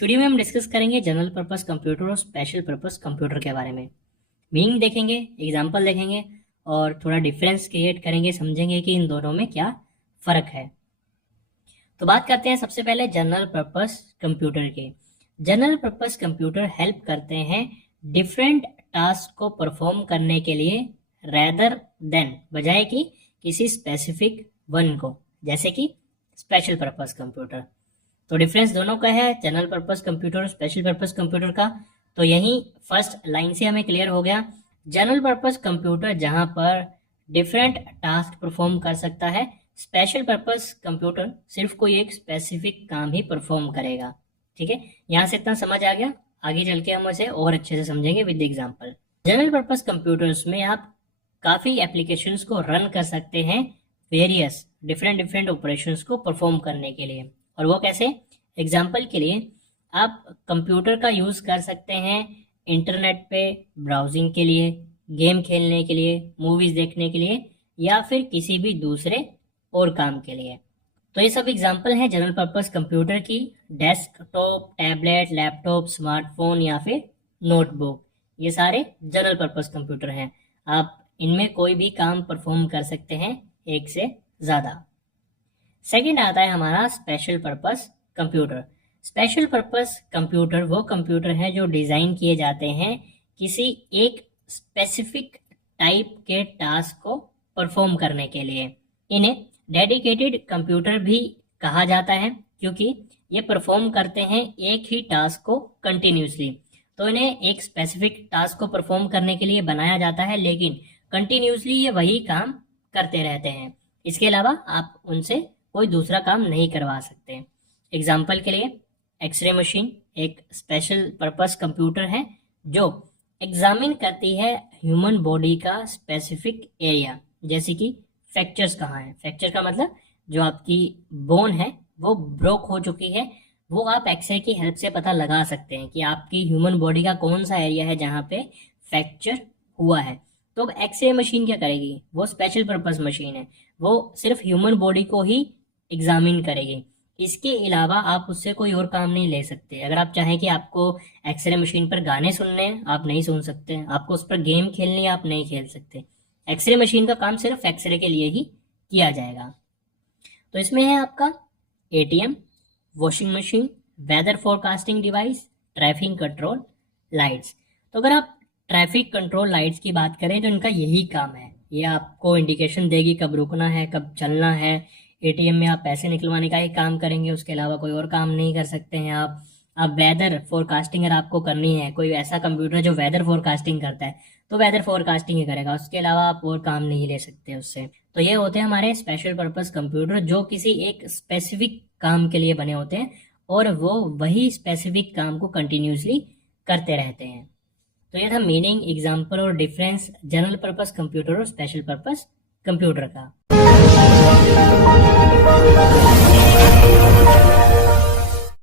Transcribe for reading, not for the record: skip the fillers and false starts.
इस वीडियो में हम डिस्कस करेंगे जनरल पर्पस कंप्यूटर और स्पेशल पर्पस कंप्यूटर के बारे में। मीनिंग देखेंगे, एग्जाम्पल देखेंगे और थोड़ा डिफरेंस क्रिएट करेंगे, समझेंगे कि इन दोनों में क्या फ़र्क है। तो बात करते हैं सबसे पहले जनरल पर्पस कंप्यूटर के। जनरल पर्पस कंप्यूटर हेल्प करते हैं डिफरेंट टास्क को परफॉर्म करने के लिए रेदर देन, बजाय कि किसी स्पेसिफिक वन को, जैसे कि स्पेशल पर्पस कंप्यूटर। तो डिफरेंस दोनों का है, जनरल पर्पस कंप्यूटर और स्पेशल पर्पस कंप्यूटर का। तो यही फर्स्ट लाइन से हमें क्लियर हो गया। जनरल पर्पस कंप्यूटर जहां पर डिफरेंट टास्क परफॉर्म कर सकता है, स्पेशल पर्पस कंप्यूटर सिर्फ कोई एक स्पेसिफिक काम ही परफॉर्म करेगा। ठीक है, यहाँ से इतना समझ आ गया। आगे चल के हम उसे और अच्छे से समझेंगे with example. General purpose computers में आप काफ़ी एप्लीकेशंस को रन कर सकते हैं वेरियस डिफरेंट ऑपरेशंस को परफॉर्म करने के लिए। और वो कैसे? एग्जाम्पल के लिए आप कंप्यूटर का यूज़ कर सकते हैं इंटरनेट पे ब्राउजिंग के लिए, गेम खेलने के लिए, मूवीज़ देखने के लिए, या फिर किसी भी दूसरे और काम के लिए। तो ये सब एग्जाम्पल हैं जनरल पर्पस कंप्यूटर की। डेस्कटॉप, टैबलेट, लैपटॉप, स्मार्टफोन या फिर नोटबुक, ये सारे जनरल पर्पस कंप्यूटर हैं। आप इनमें कोई भी काम परफॉर्म कर सकते हैं, एक से ज़्यादा। सेकेंड आता है हमारा special purpose computer. Special purpose computer वो कंप्यूटर हैं जो डिज़ाइन किए जाते हैं किसी एक स्पेसिफिक टाइप के टास्क को परफॉर्म करने के लिए। इन्हें डेडिकेटेड कंप्यूटर भी कहा जाता है क्योंकि ये परफॉर्म करते हैं एक ही टास्क को कंटिन्यूसली। तो इन्हें एक स्पेसिफिक टास्क को परफॉर्म करने के लिए बनाया जाता है, लेकिन कंटिन्यूसली ये वही काम करते रहते हैं। इसके अलावा आप उनसे कोई दूसरा काम नहीं करवा सकते। एग्जाम्पल के लिए एक्सरे मशीन एक स्पेशल पर्पस कंप्यूटर है जो एग्जामिन करती है ह्यूमन बॉडी का स्पेसिफिक एरिया, जैसे कि फ्रैक्चर्स कहाँ हैं। फ्रैक्चर का मतलब जो आपकी बोन है वो ब्रोक हो चुकी है, वो आप एक्सरे की हेल्प से पता लगा सकते हैं कि आपकी ह्यूमन बॉडी का कौन सा एरिया है जहाँ पे फ्रैक्चर हुआ है। तो अब एक्सरे मशीन क्या करेगी? वो स्पेशल पर्पस मशीन है, वो सिर्फ ह्यूमन बॉडी को ही एग्जामिन करेगी। इसके अलावा आप उससे कोई और काम नहीं ले सकते। अगर आप चाहें कि आपको एक्सरे मशीन पर गाने सुनने हैं, आप नहीं सुन सकते। आपको उस पर गेम खेलनी है, आप नहीं खेल सकते। एक्सरे मशीन का काम सिर्फ एक्सरे के लिए ही किया जाएगा। तो इसमें है आपका ATM, washing machine, weather forecasting device, traffic control lights. तो अगर आप ट्रैफिक कंट्रोल लाइट्स की बात करें तो इनका यही काम है। ये आपको इंडिकेशन देगी कब रुकना है, कब चलना है। एटीएम में आप पैसे निकलवाने का ही काम करेंगे, उसके अलावा कोई और काम नहीं कर सकते हैं आप। अब वेदर फोरकास्टिंग अगर आपको करनी है, कोई ऐसा कंप्यूटर जो वेदर फोरकास्टिंग करता है तो वेदर फोरकास्टिंग ही करेगा, उसके अलावा आप और काम नहीं ले सकते उससे। तो ये होते हैं हमारे स्पेशल पर्पस कंप्यूटर जो किसी एक स्पेसिफिक काम के लिए बने होते हैं और वो वही स्पेसिफिक काम को कंटिन्यूसली करते रहते हैं। तो ये था मीनिंग, एग्जाम्पल और डिफरेंस जनरल पर्पस कंप्यूटर और स्पेशल पर्पस कंप्यूटर का।